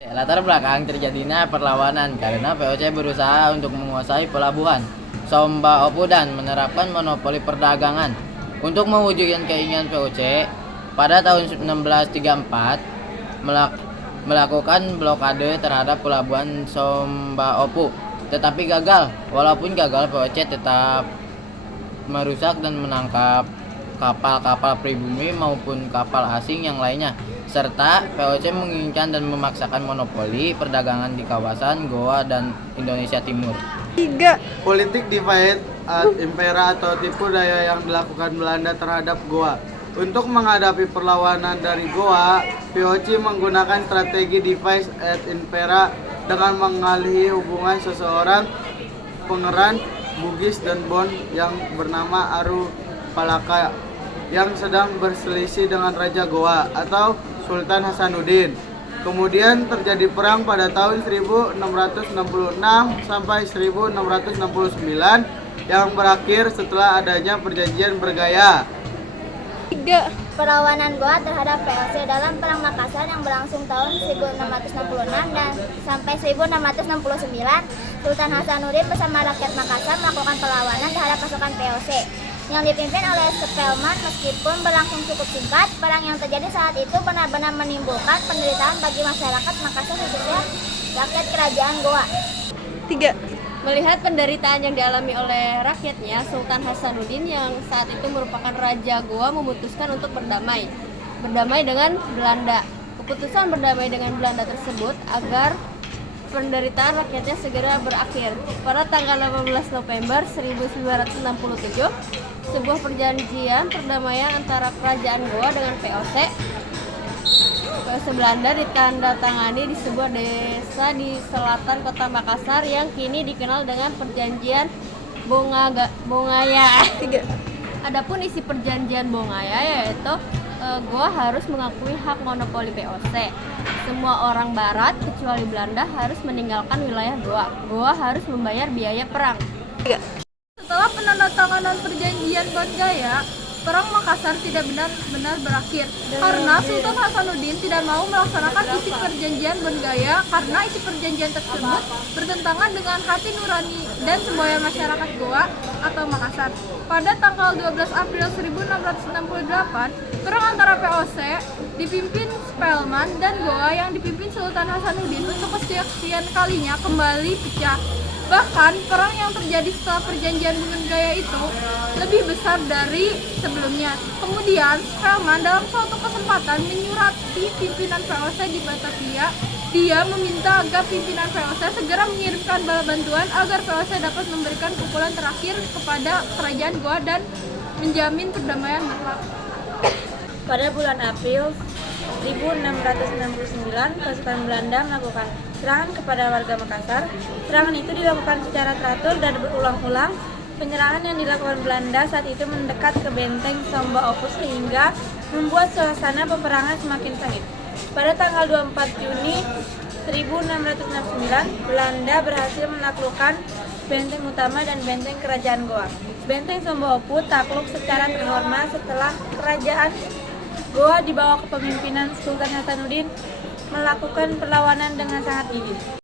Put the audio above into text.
Latar belakang terjadinya perlawanan karena VOC berusaha untuk menguasai pelabuhan Somba Opu dan menerapkan monopoli perdagangan. Untuk mewujudkan keinginan VOC, pada tahun 1934 melakukan blokade terhadap pelabuhan Somba Opu, tetapi gagal. Walaupun gagal, VOC tetap merusak dan menangkap kapal-kapal pribumi maupun kapal asing yang lainnya, serta VOC menginginkan dan memaksakan monopoli perdagangan di kawasan Goa dan Indonesia Timur. 3. Politik divide ad impera atau tipu daya yang dilakukan Belanda terhadap Goa. Untuk menghadapi perlawanan dari Goa, VOC menggunakan strategi divide ad impera dengan mengalihi hubungan seseorang pangeran Bugis dan Bon yang bernama Aru Palaka yang sedang berselisih dengan Raja Goa atau Sultan Hasanuddin. Kemudian terjadi perang pada tahun 1666 sampai 1669 yang berakhir setelah adanya perjanjian Bergaya. 3. Perlawanan Goa terhadap VOC dalam Perang Makassar yang berlangsung tahun 1666 dan sampai 1669, Sultan Hasanuddin bersama rakyat Makassar melakukan perlawanan terhadap pasukan VOC yang dipimpin oleh Spelman. Meskipun berlangsung cukup singkat, perang yang terjadi saat itu benar-benar menimbulkan penderitaan bagi masyarakat Makassar, khususnya rakyat kerajaan Goa. 3. Melihat penderitaan yang dialami oleh rakyatnya, Sultan Hasanuddin yang saat itu merupakan Raja Goa memutuskan untuk berdamai dengan Belanda. Keputusan berdamai dengan Belanda tersebut agar penderitaan rakyatnya segera berakhir. Pada tanggal 18 November 1967, sebuah perjanjian perdamaian antara kerajaan Goa dengan VOC Belanda ditandatangani di sebuah desa di selatan kota Makassar yang kini dikenal dengan Perjanjian Bongaya. 3. Adapun isi perjanjian Bongaya yaitu Goa harus mengakui hak monopoli VOC. Semua orang barat kecuali Belanda harus meninggalkan wilayah Goa. Goa harus membayar biaya perang. 3. Setelah penandatanganan perjanjian Bongaya, Perang Makassar tidak benar-benar berakhir karena Sultan Hasanuddin tidak mau melaksanakan isi perjanjian Bongaya karena isi perjanjian tersebut bertentangan dengan hati nurani dan semboyan masyarakat Goa atau Makassar. Pada tanggal 12 April 1668, perang antara VOC dipimpin Spelman dan Goa yang dipimpin Sultan Hasanuddin untuk kesekian kalinya kembali pecah. Bahkan perang yang terjadi setelah perjanjian Bongaya itu lebih besar dari sebelumnya. Kemudian Spelman dalam suatu kesempatan menyurati pimpinan VOC di Batavia. Dia meminta agar pimpinan VOC segera mengirimkan bala bantuan agar VOC dapat memberikan pukulan terakhir kepada kerajaan Goa dan menjamin perdamaian mutlak. Pada bulan April 1669, pasukan Belanda melakukan serangan kepada warga Makassar. Serangan itu dilakukan secara teratur dan berulang-ulang. Penyerangan yang dilakukan Belanda saat itu mendekat ke benteng Somba Opu sehingga membuat suasana peperangan semakin sengit. Pada tanggal 24 Juni 1669, Belanda berhasil menaklukkan benteng utama dan benteng kerajaan Goa. Benteng Somba Opu takluk secara terhormat setelah kerajaan Goa di bawah kepemimpinan Sultan Hasanuddin melakukan perlawanan dengan sangat gigih.